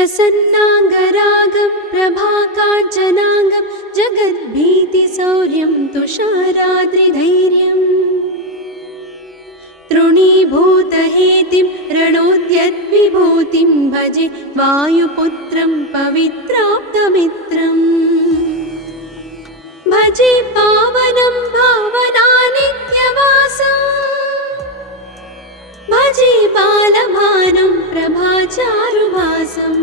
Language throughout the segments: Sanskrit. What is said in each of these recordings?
प्रसन्नाङ्गरागं प्रभाकाञ्चनाङ्गं जगद्भीतिशौर्यं तुषाराद्रिधैर्यम् तृणीभूतहेतिं रणोद्यद्विभूतिं भजे वायुपुत्रं पवित्राप्तमित्रम् भजे पावनं भावनानित्यवासम् भजे बालभानं प्रभाचारुभासम्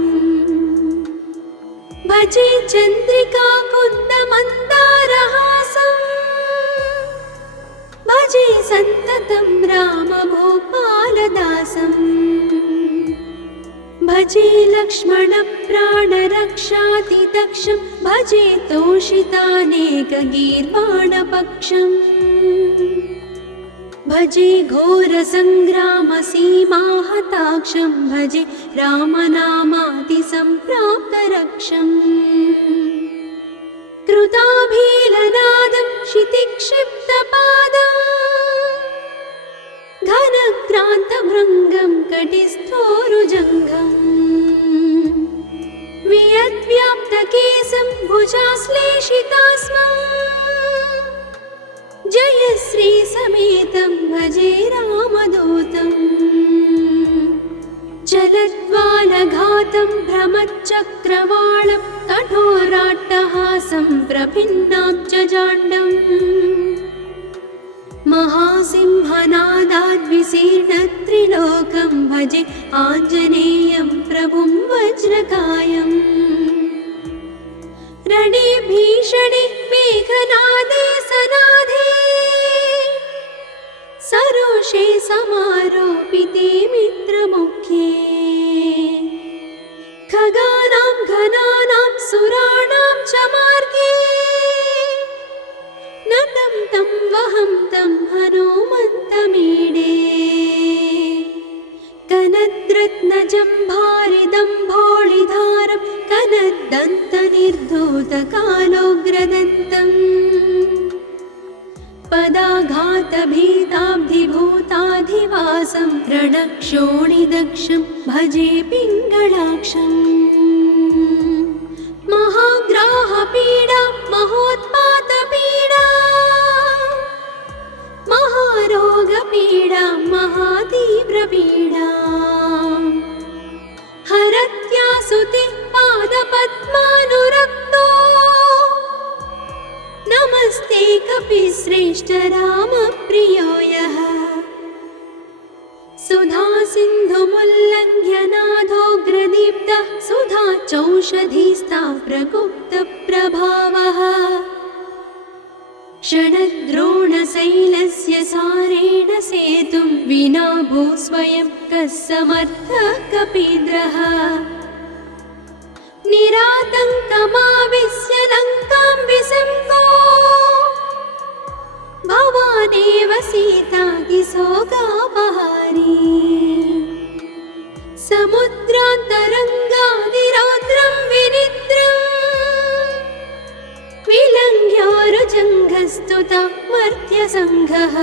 भजे चन्द्रिकाकुन्दमन्दारहासम् भजे सन्ततं रामभूपालदासम् भजे लक्ष्मणप्राणरक्षातिदक्षं भजे तोषितानेकगीर्वाणपक्षम् भजे घोरसङ्ग्रामसीमाहताक्षं भजे रामनामातिसम्प्राप्तरक्षम् कृताभीलनादं क्षितिक्षिप्तपादम् घनक्रान्तभृङ्गं कटिस्थोरुजङ्घम् वियद्व्याप्तकेशं भुजाश्लेषितास्मम् जयश्रीसमेतं भजे रामदूतम् चलद्वालघातं भ्रमच्चक्रवालं कठोराट्टहासं प्रभिन्नाब्जजाण्डम् महासिंहनादाद्विशीर्णत्रिलोकं भजे आञ्जनेयं प्रभुं वज्रकायम् रणे भीषणे मेघनादे सनादे सरोषे समारोपिते मित्रमुखे खगानां घनानां सुराणां च मार्गे नतं तं वहं तं हनुमन्तमीडे कनद्रत्नजम्भारिदम्भोळिधारं कनद्दन्तनिर्धूतकालोग्रदन्तम् पदाघातभीताब्धिभूताधिवासं रणक्षोणिदक्षं भजे पिङ्गळाक्षम् महाग्राहपीडा महोत्पातपीडा महारोगपीडा महातीव्रपीडा हरत्यासुते पादपद्मानुरक्तो नमस्ते कपिश्रेष्ठ रामप्रियो यः सुधासिन्धुमुल्लङ्घ्य नाथोग्रदीप्तः सुधाचौषधीस्ता प्रगुप्तप्रभावः षडद्रोणशैलस्य सारेण सेतुं विना भूस्वयं कः समर्थः कपीन्द्रः निरातङ्कमाविश्य लङ्कां विसङ्गो भवानेव सीतातिशोकापहारी समुद्रान्तरङ्गादिरौद्रं विनिद्रम् विलङ्घ्योरुजङ्घस्तुतं मर्त्यसङ्घः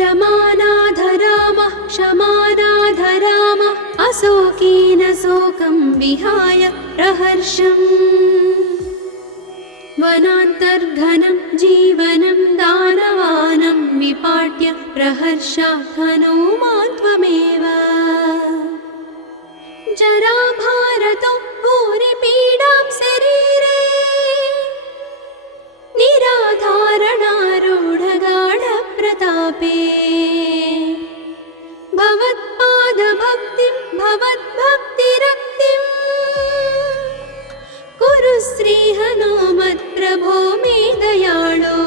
रमानाथ रामः क्षमानाथ रामः अशोकेन शोकं विहाय प्रहर्षम् वनान्तर्घनं जीवनं दानवानं विपाट्य प्रहर्षात् हनूमान् त्वमेव जराभारतो भूरिपीडां शरीरे निराधारणारूढगाढप्रतापे भवत्पादभक्तिं भवद्भक्तिरक्तिं कुरु श्रीहनुमत्प्रभो मे दयाळो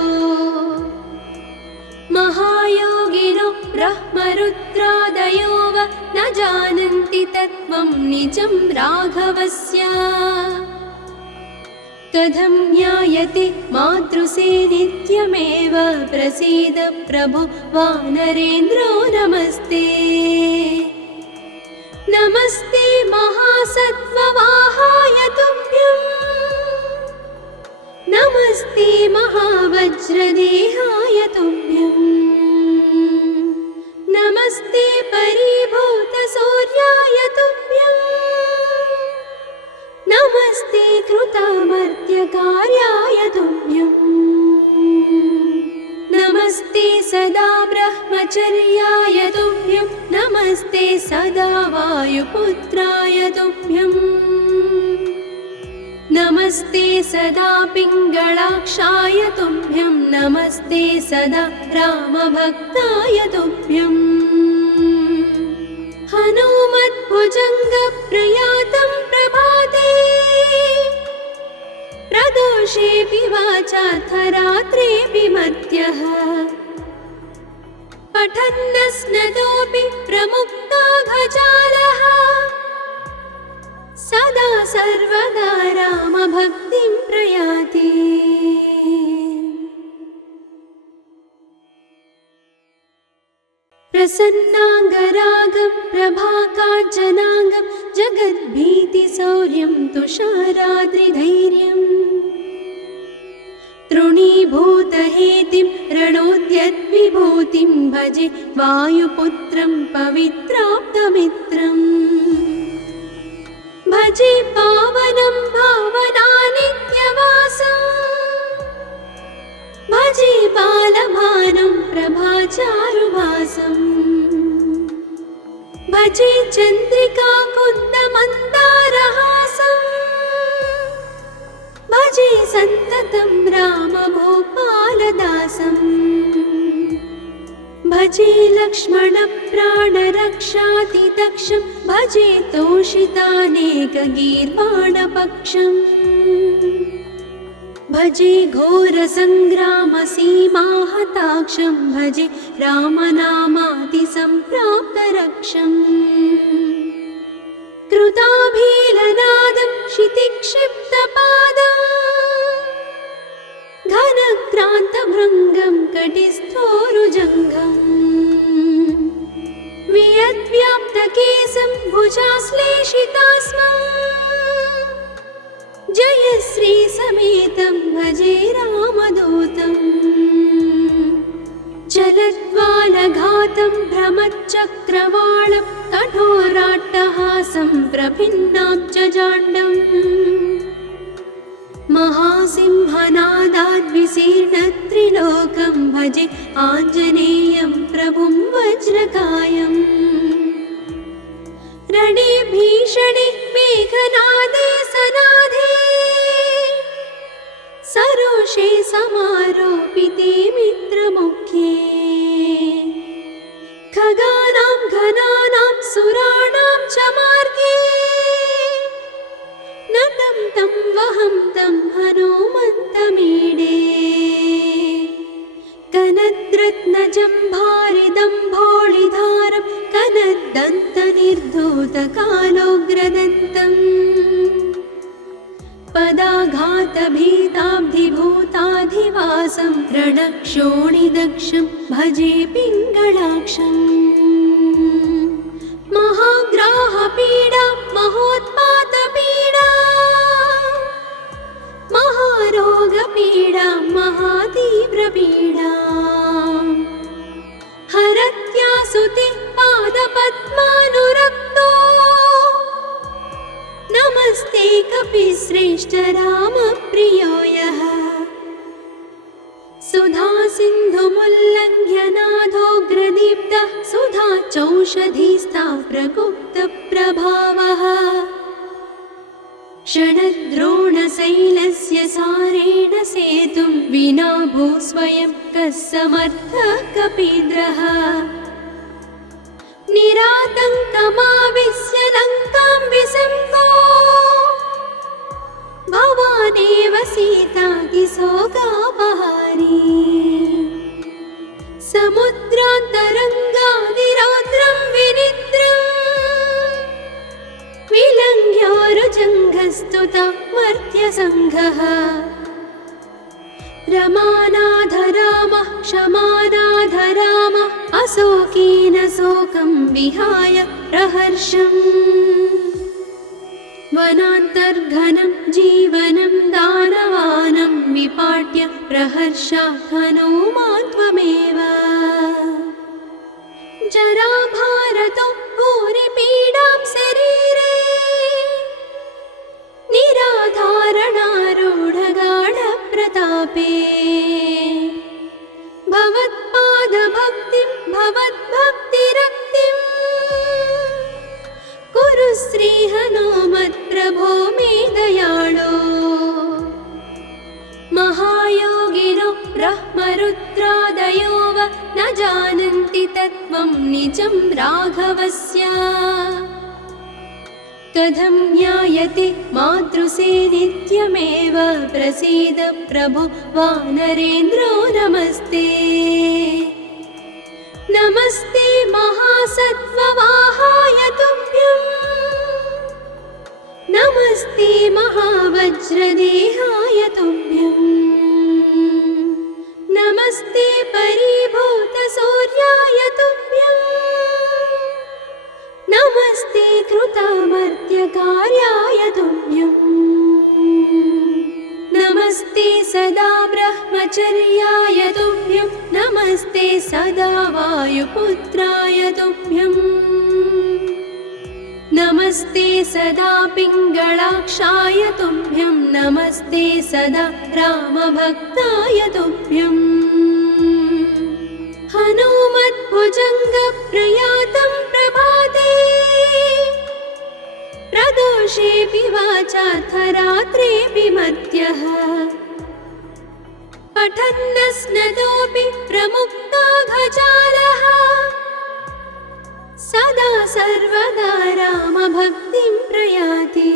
महायोगिनो ब्रह्मरुद्रादयो वा न जानन्ति तत्त्वं निजं राघवस्य कथं ज्ञायते मातृसे नित्यमेव प्रसीद प्रभो वानरेन्द्रो नमस्ते नमस्ते महासत्त्ववाहाय तुभ्यं नमस्ते महावज्रदेहाय तुभ्यं नमस्ते परिभूतसूर्याय तुभ्यम् सर्वकार्याय तुभ्यम् नमस्ते सदा ब्रह्मचर्याय तुभ्यं नमस्ते सदा वायुपुत्राय तुभ्यम् नमस्ते सदा पिङ्गळाक्षाय तुभ्यं नमस्ते सदा रामभक्ताय तुभ्यम् हनुमद्भुजङ्गप्रयातं प्रभाते प्रदोषेऽपि वाचार्थरात्रेऽपि मर्त्यः पठन्नस्नतोऽपि प्रमुक्ताघजालः सदा सर्वदा रामभक्तिं प्रयाति प्रसन्नाङ्गरागं प्रभाकाञ्चनाङ्गं जगद्भीतिशौर्यं तुषाराद्रिधैर्यम् तृणीभूतहेतिं रणोद्यद्विभूतिं भजे वायुपुत्रं पवित्राप्तमित्रम् भजे पावनं भावनानित्यवासम् भजे बालभानुं प्रभाचारुभासम् भजे चन्द्रिकाकुन्दमन्दारहासम् भजे सन्ततं रामभूपालदासम् भजे लक्ष्मणप्राणरक्षातिदक्षं भजे तोषितानेकगीर्वाणपक्षम् भजे घोरसङ्ग्रामसीमाहताक्षं भजे रामनामातिसम्प्राप्तरक्षम् कृताभीलनादं क्षितिक्षिप्तपादम् घनक्रान्तभृङ्गं कटिस्थोरुजङ्घम् वियद्व्याप्तकेशं भुजाश्लेषितास्मम् जयश्री समेतं भजे रामदूतम् चलद्वालघातं भ्रमच्चक्रवालं कठोराट्टहासं प्रभिन्नाब्जजाण्डम् महासिंहनादाद्विशीर्णत्रिलोकं भजे आञ्जनेयं प्रभुं वज्रकायम् रणे भीषणे मेघनादे सनादे सरोषे समारोपिते मित्रमुख्ये खगानां घनानां सुराणां च मार्गे नटं तं वहं तं हनुमन्तमीडे कनद्रत्नजम्भारिदम्भोळिधारं कनद्दन्तनिर्धूतकालोग्रदन्तम् पदाघातभीताब्धिभूताधिवासं रणक्षोणिदक्षं भजे पिङ्गळाक्षम् महाग्राहपीडा महोत्पातपीडा महारोगपीडा महातीव्रपीडा हरत्यासुति पादपद्मानुरक्तो नमस्ते कपिश्रेष्ठ रामप्रियो यः सुधा सिन्धुमुल्लङ्घ्य नाथोग्रदीप्तः सुधा चौषधीस्था प्रगुप्तप्रभावः षडद्रोणशैलस्य सारेण सेतुं विना भूस्वयं कः समर्थः कपीन्द्रः निरातङ्कमाविश्य लङ्कां विसङ्गो भवानेव सीतातिशोकापहारी समुद्रान्तरङ्गादिरौद्रं विनिद्रम् विलङ्घ्योरुजङ्घस्तुता मर्त्यसङ्घः रमानाथ रामः क्षमानाथ रामः अशोकेन शोकं विहाय प्रहर्षम् वनान्तर्घनं जीवनं दानवानं विपाट्य प्रहर्षात् हनुमान् त्वमेव जराभारतो भूरिपीडां शरीरे निराधारणारूढगा श्रीहनुमत्प्रभो मे दयाळो महायोगिनो ब्रह्मरुद्रादयो वा न जानन्ति तत्त्वं निजं राघवस्य कथं ज्ञायते मातृसे नित्यमेव प्रसीद प्रभो वानरेन्द्रो नमस्ते नमस्ते महासत्त्ववाहाय तुभ्यं नमस्ते महावज्रदेहाय तुभ्यं नमस्ते परिभूतसूर्याय तुभ्यं नमस्ते कृतमर्त्यकार्याय तुभ्यं नमस्ते सदा ब्रह्मचर्याय तुभ्यं नमस्ते सदा वायुपुत्राय तुभ्यं नमस्ते सदा पिङ्गळाक्षाय तुभ्यं नमस्ते सदा रामभक्ताय तुभ्यं हनुमद्भुजङ्गप्रयातं प्रभाते प्रदोषेऽपि वाचार्थरात्रेऽपि मर्त्यः पठन्नस्नतोऽपि प्रमुक्ताघजालः सदा सर्वदा रामभक्तिं प्रयाति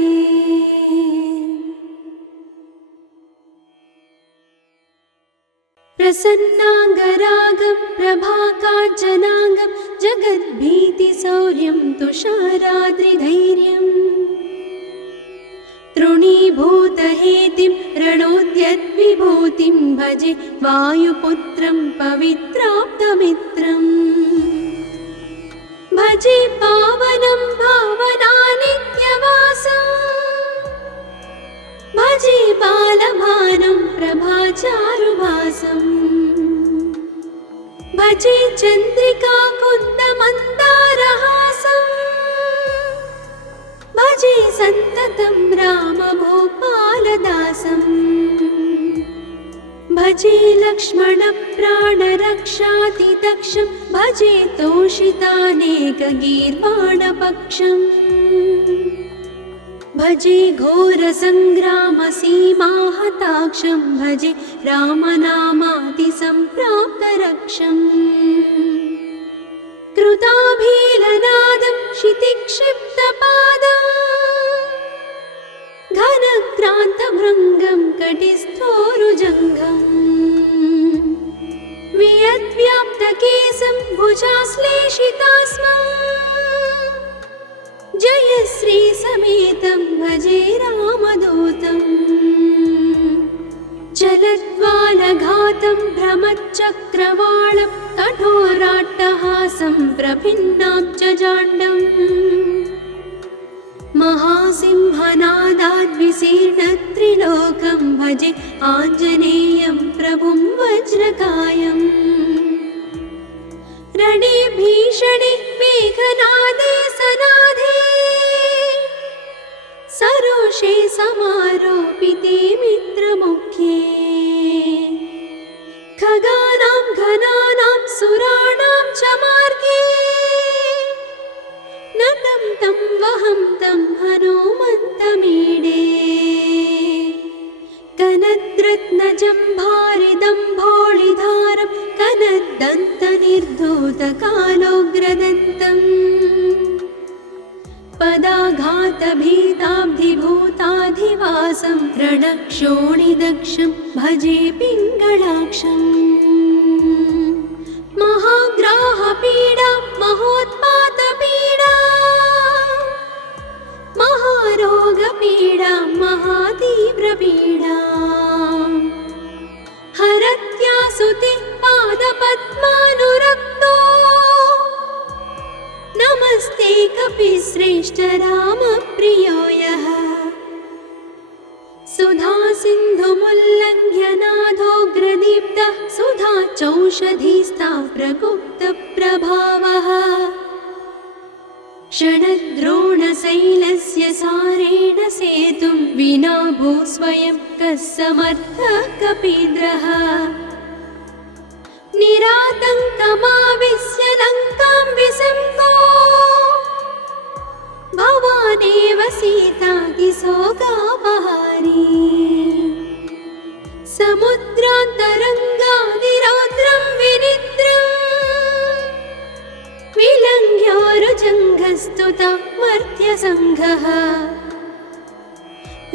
प्रसन्नाङ्गरागं प्रभाकाञ्चनाङ्गं जगद्भीतिशौर्यं तुषाराद्रिधैर्यं तृणीभूतहेतिं रणोद्यद्विभूतिं भजे वायुपुत्रं पवित्राप्तमित्रम् भजे पावनं भावनानित्यवासं भजे बालभानुं प्रभाचारुभासं भजे चन्द्रिकाकुन्दमन्दारहासं भजे सन्ततं रामभूपालदासं भजे लक्ष्मणप्राणरक्षातिदक्षं भजे तोषितानेकगीर्वाणपक्षम् भजे घोरसङ्ग्रामसीमाहताक्षं भजे रामनामातिसम्प्राप्तरक्षम् कृताभीलनादं क्षितिक्षिप्तपादं घनक्रान्तभृङ्गं कटिस्थोरुजङ्घम् वियद्व्याप्तकेशं भुजाश्लेषितास्मम् जयश्री समेतं भजे रामदूतम् जलद्वालघातं भ्रमच्चक्रवालं कठोराट्टहासं प्रभिन्नाब्जजाण्डम् महासिंहनादाद्विशीर्णत्रिलोकं भजे आञ्जनेयं प्रभुं वज्रकायम् रणे भीषणे मेघनादे सनाधे सरोषे समारोपिते मित्रमुख्ये खगानां घनानां सुराणां च मार्गे नतं तं वहं तं हनुमन्तमीडे कनद्रत्नजम्भारिदम्भोळिधारं कनद्दन्तनिर्धूतकालोग्रदन्तम् पदाघातभीताब्धिभूताधिवासं रणक्षोणिदक्षं भजे पिङ्गळाक्षम् महाग्राहपीडा महोत्पातपीडा महारोगपीडा महातीव्रपीडा हरत्यासुते पादपद्मानुरक्तो नमस्ते कपिश्रेष्ठ रामप्रियो यः सुधा सिन्धुमुल्लङ्घ्य नाथोग्रदीप्तः सुधा चौषधीस्था प्रकुप्तप्रभावः षडद्रोणशैलस्य सारेण सेतुं विना भूस्वयं कः समर्थः कपीन्द्रः निरातङ्कमाविश्य लङ्कां विसङ्को भवान् भवानेव सीतातिशोकापहारी समुद्रान्तरङ्गादिरौद्रं विनिद्रम् विलङ्घ्योरुजङ्घस्तुता मर्त्यसङ्घः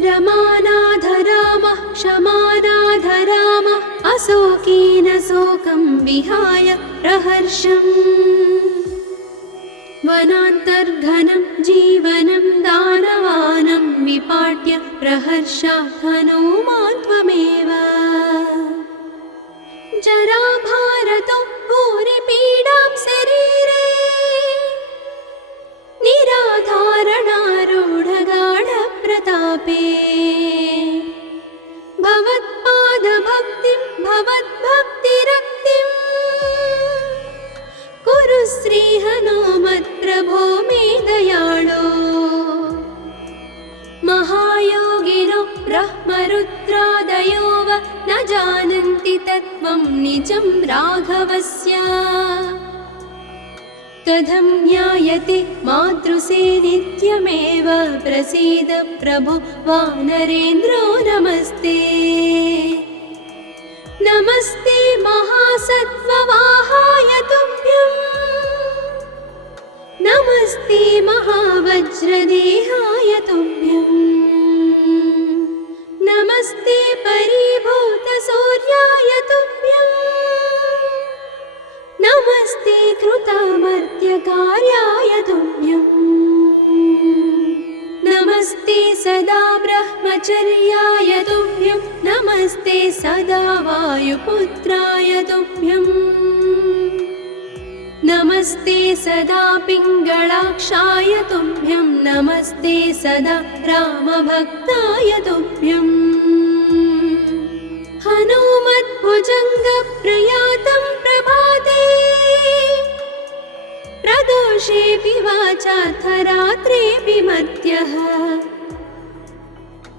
रमानाधरामः क्षमानाधरामः अशोकेन शोकं विहाय प्रहर्षम् वनान्तर्घनं जीवनं दानवानं विपाट्य प्रहर्षात् हनूमान् त्वमेव जराभारतो भूरिपीडां शरीरे निराधारणारूढगाढप्रतापे भवत्पादभक्तिं भवद्भक्तिरक्तिम् कुरु श्रीहनुमत्प्रभो मे दयाळो महायोगिनो ब्रह्मरुद्रादयो वा न जानन्ति तत्त्वं निजं राघवस्य कथं ज्ञायते मातृसे नित्यमेव प्रसीद प्रभो वानरेन्द्रो नमस्ते नमस्ते महासत्त्ववाहाय तुभ्यं नमस्ते महावज्रदेहाय तुभ्यं नमस्ते परिभूतसूर्याय तुभ्यं नमस्ते कृतामर्त्यकार्याय तुभ्यं नमस्ते सदा ब्रह्मचर्याय तुभ्यं नमस्ते सदा वायुपुत्राय तुभ्यं नमस्ते सदा पिङ्गळाक्षाय तुभ्यं नमस्ते सदा रामभक्ताय तुभ्यं हनुमद्भुजङ्गप्रयातं प्रभाते प्रदोषेऽपि वाचार्थरात्रेऽपि मर्त्यः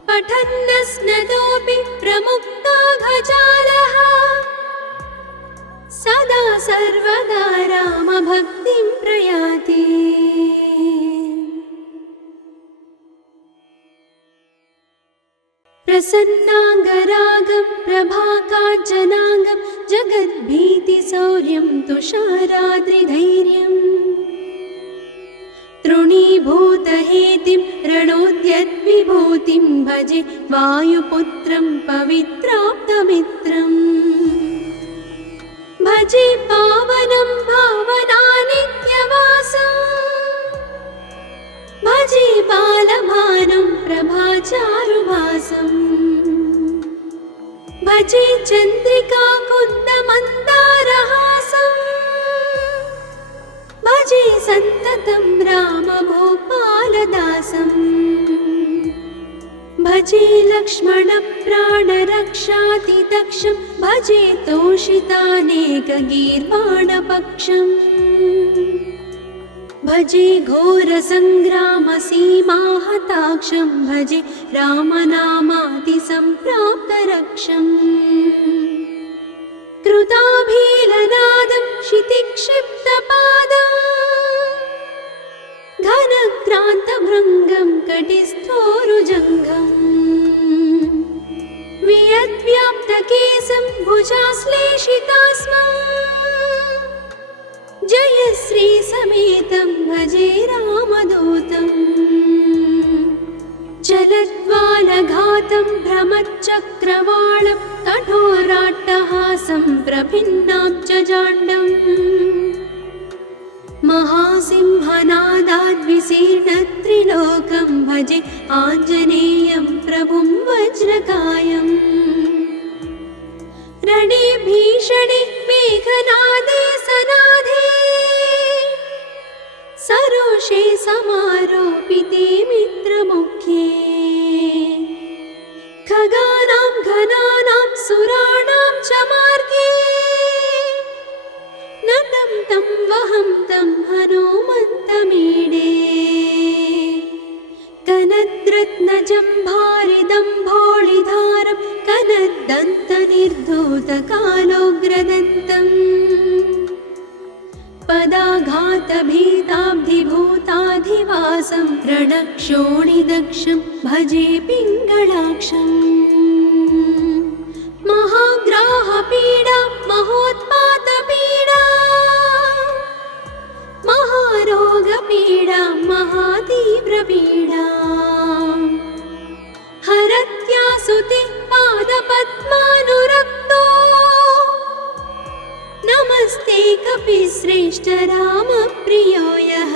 पठन्नस्नतोऽपि प्रमुक्ताघजालः सदा सर्वदा रामभक्तिं प्रयाति प्रसन्नाङ्गरागं प्रभाकाञ्चनाङ्गं जगद्भीतिशौर्यं तुषाराद्रिधैर्यम् तृणीभूतहेतिं रणोद्यद्विभूतिं भजे वायुपुत्रं पवित्राप्तमित्रम् भजे पावनं भावनानित्यवासम् भजे बालभानुं प्रभाचारुभासम् भजे चन्द्रिकाकुन्दमन्दारहासम् भजे सन्ततं रामभूपालदासम् भजे लक्ष्मणप्राणरक्षातिदक्षं भजे तोषितानेकगीर्वाणपक्षम् भजे घोरसङ्ग्रामसीमाहताक्षं भजे रामनामातिसम्प्राप्तरक्षम् कृताभीलनादं क्षितिक्षिप्तपादम् घनक्रान्तभृङ्गं कटिस्थोरुजङ्घम् वियद्व्याप्तकेशं भुजाश्लेषितास्मम् जय श्रीसमेतं भजे रामदूतम् चलद्वालघातं भ्रमच्चक्रवालं कठोराट्टहासं प्रभिन्नाब्जजाण्डम् महासिंहनादाद्विशीर्णत्रिलोकं भजे आञ्जनेयं प्रभुं वज्रकायम् रणे भीषणे मेघनादे सनादे सरोषे समारोपिते मित्रमुख्ये खगानां घनानां सुराणां च मार्गे नतं तं वहं तं हनुमन्तमीडे कनद्रत्नजम्भारिदम्भोळिधारं कनद्दन्तनिर्धूतकालोग्रदन्तम् पदाघातभीताब्धिभूताधिवासं रणक्षोणिदक्षं भजे पिङ्गळाक्षम् महाग्राहपीडा महोत्पातपीडा महारोगपीडा महातीव्रपीडा हरत्यासुते पादपद्मानुरक्तो नमस्ते कपिश्रेष्ठ रामप्रियो यः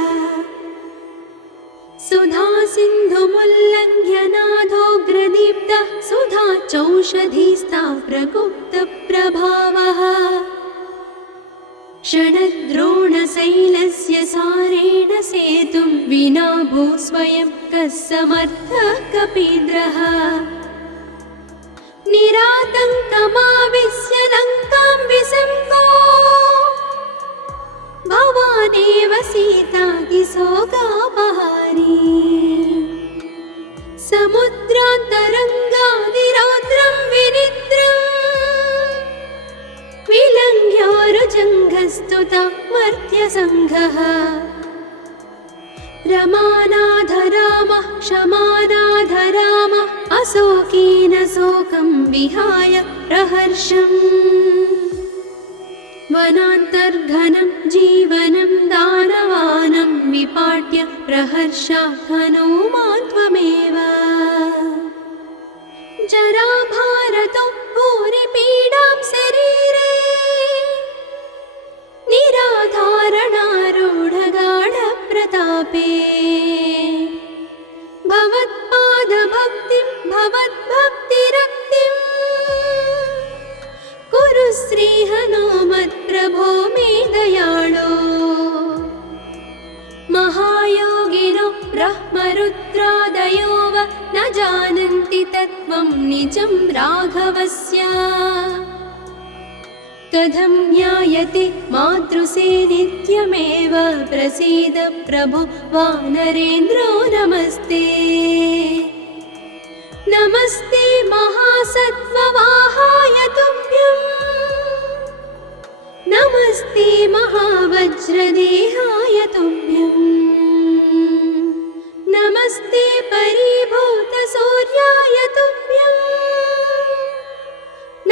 सुधा सिन्धुमुल्लङ्घ्य नाथोग्रदीप्तः सुधा चौषधीस्ता प्रगुप्तप्रभावः षडद्रोणशैलस्य सारेण सेतुं विना भूस्वयं कः समर्थः कपीन्द्रः निरातङ्कमाविश्य लङ्कां विसङ्गो भवानेव सीतातिशोकापहारी समुद्रान्तरङ्गादिरौद्रं विनिद्रम् विलङ्घ्योरुजङ्घस्तुता मर्त्यसङ्घः रमानाथ रामः क्षमानाथ रामः अशोकेन शोकं विहाय प्रहर्षम् वनान्तर्घनं जीवनं दानवानं विपाट्य प्रहर्षात् हनूमान् त्वमेव जराभारतो भूरिपीडां शरीरे निराधारणारूढगाढप्रतापे भवत्पादभक्तिं भवद्भक्तिरक्तिं कुरु श्रीहनुमत्प्रभो मे दयाळो महायोगिनो ब्रह्मरुद्रादयो वा न जानन्ति तत्त्वं निजं राघवस्य कथं ज्ञायते मातृसे नित्यमेव प्रसीद प्रभो वानरेन्द्रो नमस्ते नमस्ते महासत्त्ववाहाय तुभ्यं नमस्ते महावज्रदेहाय तुभ्यं नमस्ते परिभूतसूर्याय तुभ्यं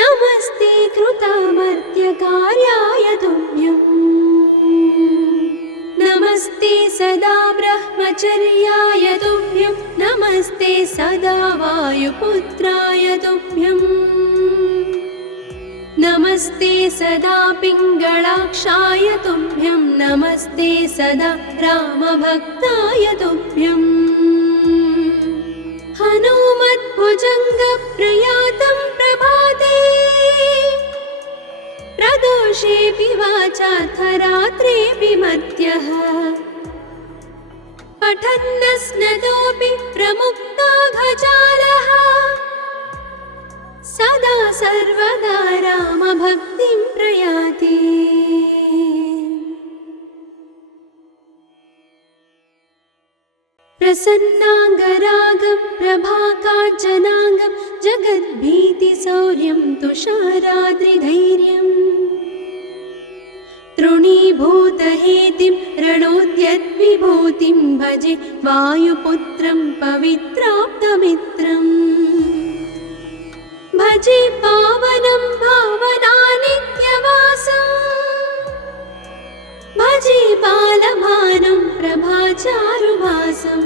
नमस्ते कृतामर्त्यकार्याय तुभ्यं नमस्ते सदा ब्रह्मचर्याय तुभ्यं नमस्ते सदा वायुपुत्राय तुभ्यं नमस्ते सदा पिङ्गळाक्षाय तुभ्यं नमस्ते सदा रामभक्ताय तुभ्यं हनुमद्भुजङ्गप्रयातं प्रभाते प्रदोषेऽपि वाचार्थरात्रेऽपि मर्त्यः पठन्नस्नतोऽपि प्रमुक्ताघजालः सदा सर्वदा रामभक्तिं प्रयाति प्रसन्नाङ्गरागं प्रभाकाञ्चनाङ्गं जगद्भीतिशौर्यं तुषाराद्रिधैर्यम् तृणीभूतहेतिं रणोद्यद्विभूतिं भजे वायुपुत्रं पवित्राप्तमित्रम् भजे पावनं भावनानित्यवासं भजे बालभानुं प्रभाचारुभासं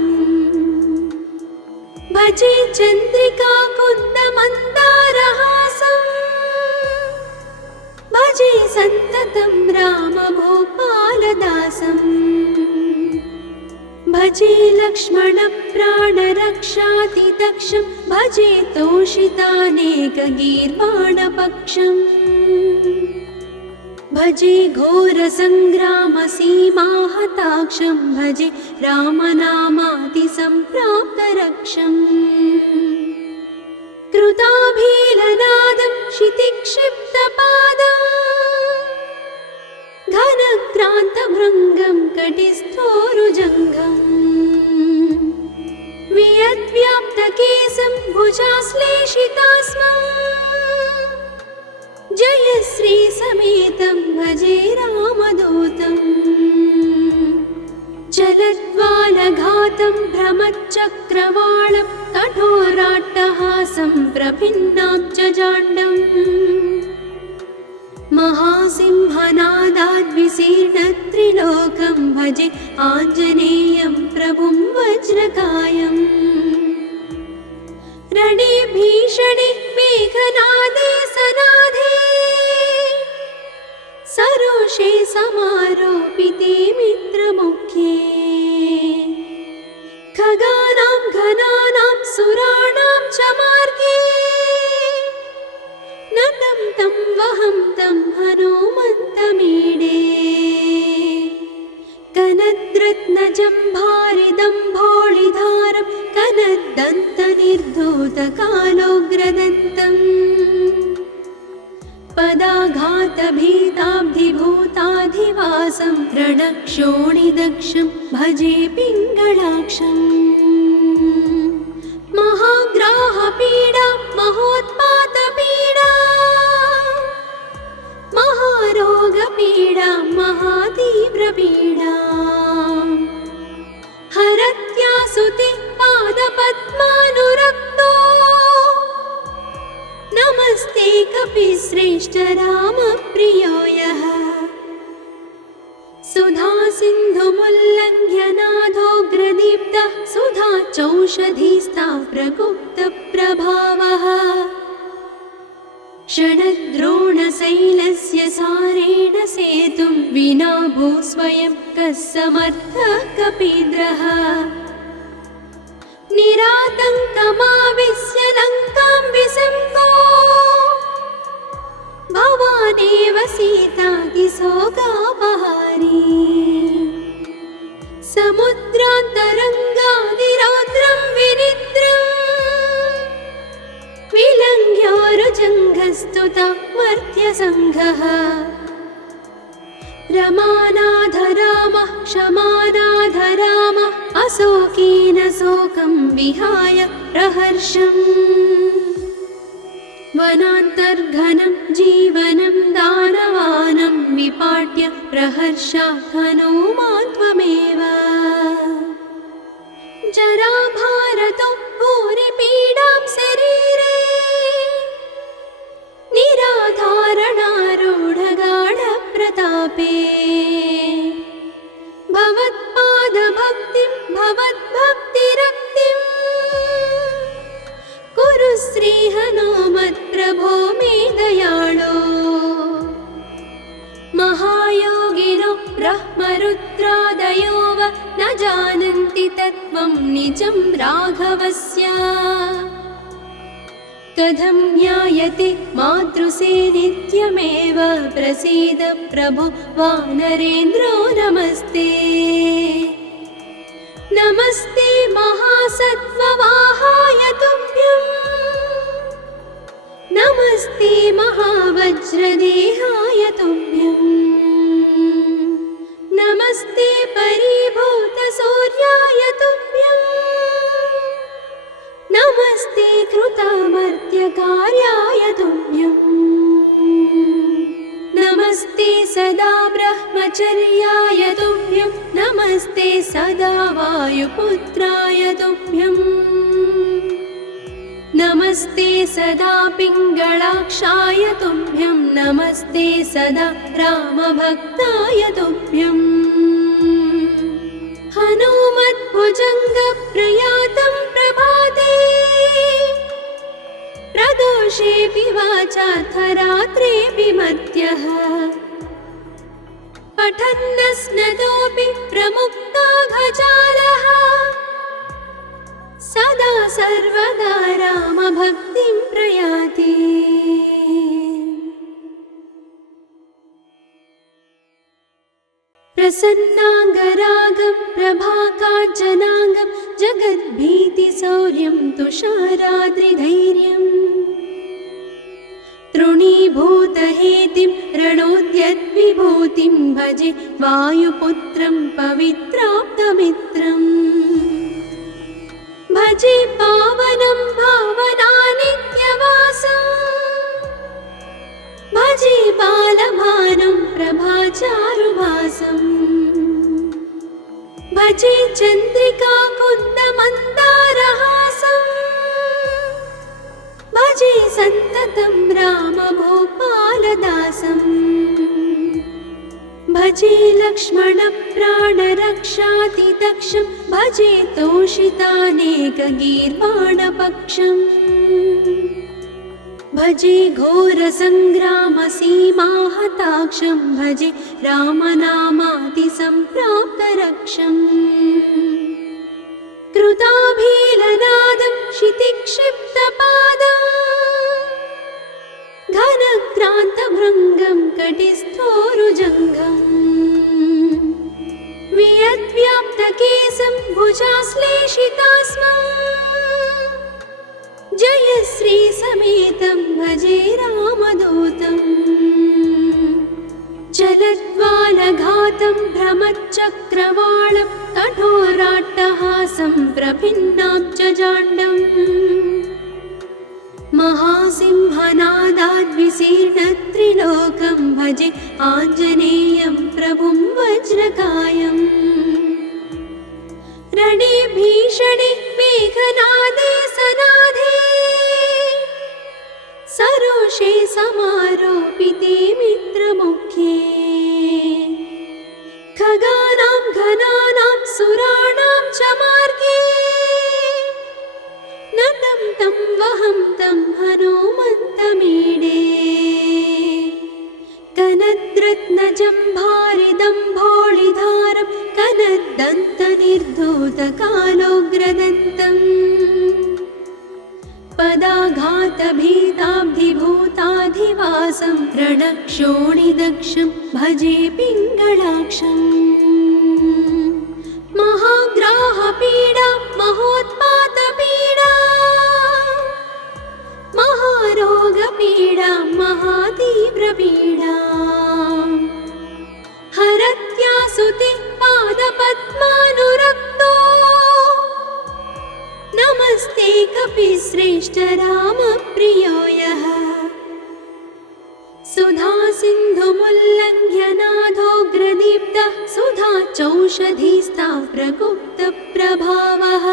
भजे चन्द्रिकाकुन्दमन्दारहासं भजे सन्ततं रामभूपालदासं भजे लक्ष्मणप्राणरक्षातिदक्षं भजे तोषितानेकगीर्वाणपक्षम् भजे घोरसङ्ग्रामसीमाहताक्षं भजे रामनामातिसम्प्राप्तरक्षम् कृताभीलनादं क्षितिक्षिप्तपादं घनक्रान्तभृङ्गं कटिस्थोरुजङ्घम् वियद्व्याप्तकेशं भुजाश्लेषितास्मं जयश्री समेतं भजे रामदूतम् चलद्वालघातं भ्रमच्चक्रवालं कठोराट्टहासं प्रभिन्नाब्जजाण्डम् महासिंहनादाद्विशीर्णत्रिलोकं भजे आञ्जनेयं प्रभुं वज्रकायम् रणे भीषणे मेघनादे सनादे सरोषे समारोपिते मित्रमुख्ये खगानां घनानां सुराणां च मार्गे नतं तं वहं तं हनुमन्तमीडे कनद्रत्नजम्भारिदम्भोळिधारं कनद्दन्तनिर्धूतकालोग्रदन्तम् पदाघातभीताब्धिभूताधिवासं रणक्षोणिदक्षं भजे पिङ्गळाक्षम् महाग्राहपीडा महोत्पातपीडा महारोगपीडा महातीव्रपीडा हरत्यासुते पादपद्मानुरक्तो नमस्ते कपिश्रेष्ठ रामप्रियो यः सुधा सिन्धुमुल्लङ्घ्य नाथोग्रदीप्तः सुधा चौषधीस्था प्रगुप्तप्रभावः षडद्रोणशैलस्य सारेण सेतुं विना भू स्वयं कः समर्थः कपीन्द्रः निरातङ्कमाविश्य लङ्कां विसम्भो भवानेव सीतातिशोकापहारी समुद्रान्तरङ्गादिरौद्रं विनिद्रम् विलङ्घ्योरुजङ्घस्तुता मर्त्यसङ्घः रमानाथ रामः क्षमानाथ रामः अशोकेन शोकं विहाय प्रहर्षम् वनान्तर्घनं जीवनं दानवानं विपाट्य प्रहर्षात् हनुमान् त्वमेव जराभारतो भूरिपीडां शरीरे निराधारणारूढगाढप्रतापे भवत्पादभक्तिं भवद्भक्तिरक्तिं कुरु श्रीहनुमत्प्रभो मे दयाळो महायोगिनो ब्रह्मरुद्रादयो वा न जानन्ति तत्त्वं निजं राघवस्य कथं ज्ञायते मातृसे नित्यमेव प्रसीद प्रभो वानरेन्द्रो नमस्ते नमस्ते महासत्त्ववाहाय तुभ्यम् नमस्ते महावज्रदेहाय तुभ्यम् नमस्ते परिभूतसूर्याय तुभ्यम् नमस्ते कृतामर्त्यकार्याय तुभ्यम् नमस्ते सदा ब्रह्मचर्याय तुभ्यं नमस्ते सदा वायुपुत्राय तुभ्यम् नमस्ते सदा पिङ्गळाक्षाय तुभ्यं नमस्ते सदा रामभक्ताय तुभ्यम् हनुमद्भुजङ्गप्रयातं प्रभाते प्रदोषेऽपि वाचार्थरात्रेऽपि मर्त्यः पठन्नस्नतोऽपि प्रमुक्ताघजालः सदा सर्वदा रामभक्तिं प्रयाति प्रसन्नाङ्गरागं प्रभाकाञ्चनाङ्गं जगद्भीतिशौर्यं तुषाराद्रिधैर्यम् तृणीभूतहेतिं रणोद्यद्विभूतिं भजे वायुपुत्रं पवित्राप्तमित्रम् भजे पावनं भावनानित्यवासम् चारुभासम् भजे चन्द्रिका कुन्दमन्दारहासम् भजे सन्ततं रामभूपालदासम् भजे लक्ष्मणप्राणरक्षातिदक्षं भजे तोषितानेकगीर्वाणपक्षम् भजे घोरसङ्ग्रामसीमाहताक्षं भजे रामनामातिसम्प्राप्तरक्षम् कृताभीलनादं क्षितिक्षिप्तपादम् घनक्रान्तभृङ्गं कटिस्थोरुजङ्घम् वियद्व्याप्तकेशं भुजाश्लेषितास्मम् जयश्रीसमेतं भजे रामदूतम् चलद्वालघातं भ्रमच्चक्रवालं कठोराट्टहासं प्रभिन्नाब्जजाण्डम् महासिंहनादाद्विशीर्णत्रिलोकं भजे आञ्जनेयं प्रभुं वज्रकायम् रणे भीषणे मेघनादे सनादे सरोषे समारोपिते मित्रमुख्ये खगानां घनानां सुराणां च मार्गे नतं तं वहं तं हनुमन्तमीडे कनद्रत्नजम्भारिदम्भोळिधारं कनद्दन्तनिर्धूतकालोग्रदन्तम् पदाघातभीताब्धिभूताधिवासं रणक्षोणिदक्षं भजे पिङ्गळाक्षम् महाग्राहपीडा महोत्पातपीडा महारोगपीडा महातीव्रपीडा हरत्यासुते पादपद्मानुरक्तो नमस्ते कपिश्रेष्ठ रामप्रियो यः सुधा सिन्धुमुल्लङ्घ्य नाथोग्रदीप्तः सुधा चौषधीस्ता प्रगुप्तप्रभावः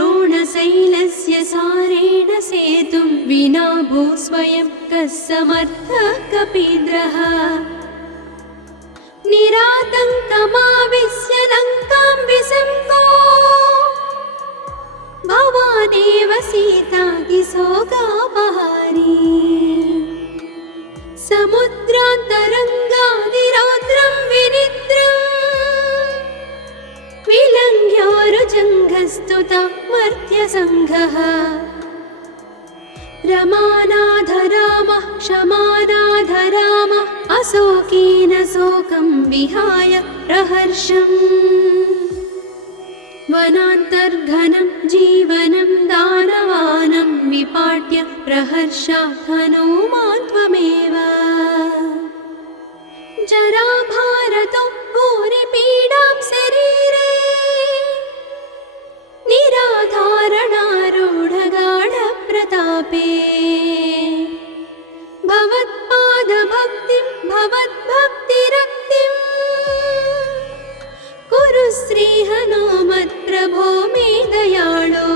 षडद्रोणशैलस्य सारेण सेतुं विना भूस्वयं कः समर्थः कपीन्द्रः निरातङ्कमाविश्य लङ्कां विसङ्गो भवानेव सीतातिशोकापहारी समुद्रान्तरङ्गादिरौद्रं विनिद्रम् विलङ्घ्योरुजङ्घस्तुता मर्त्यसङ्घः रमानाथ रामः क्षमानाथ रामः अशोकेन शोकं विहाय प्रहर्षम् वनान्तर्घनं जीवनं दानवानं विपाट्य प्रहर्षात् हनुमान् त्वमेव जराभारतो भूरिपीडां शरीरे निराधारणारूढगाढप्रतापे भवत्पादभक्तिं भवद्भक्तिरक्तिं कुरु श्रीहनुमत्प्रभो मे दयाळो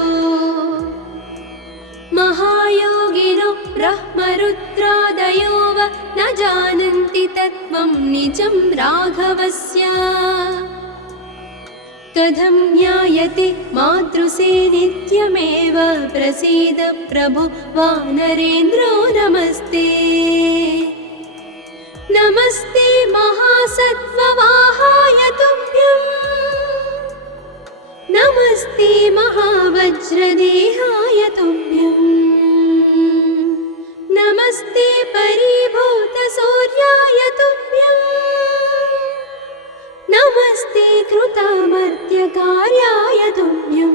महायोगिनो ब्रह्मरुद्रादयो वा न जानन्ति तत्त्वं निजं राघवस्य कथं ज्ञायते मातृसे नित्यमेव प्रसीद प्रभो वानरेन्द्रो नमस्ते नमस्ते महासत्त्ववाहाय तुभ्यं नमस्ते महावज्रदेहाय तुभ्यं नमस्ते परिभूतसूर्याय तुभ्यं नमस्ते कृतामर्त्यकार्याय तुभ्यं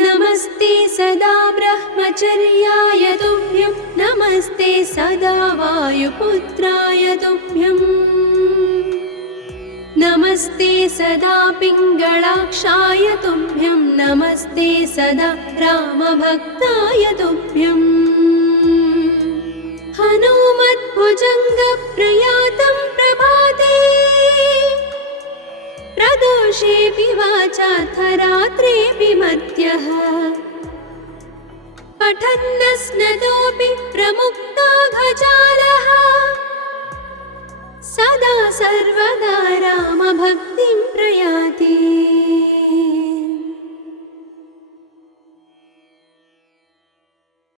नमस्ते सदा ब्रह्मचर्याय तुभ्यं नमस्ते सदा वायुपुत्राय तुभ्यं नमस्ते सदा पिङ्गळाक्षाय तुभ्यं नमस्ते सदा रामभक्ताय तुभ्यं हनूमद्भुजङ्गप्रयातं प्रभाते प्रदोषेऽपि वाचार्थरात्रेऽपि मर्त्यः पठन्नस्नतोऽपि प्रमुक्ताघजालः सदा सर्वदा रामभक्तिं प्रयाति।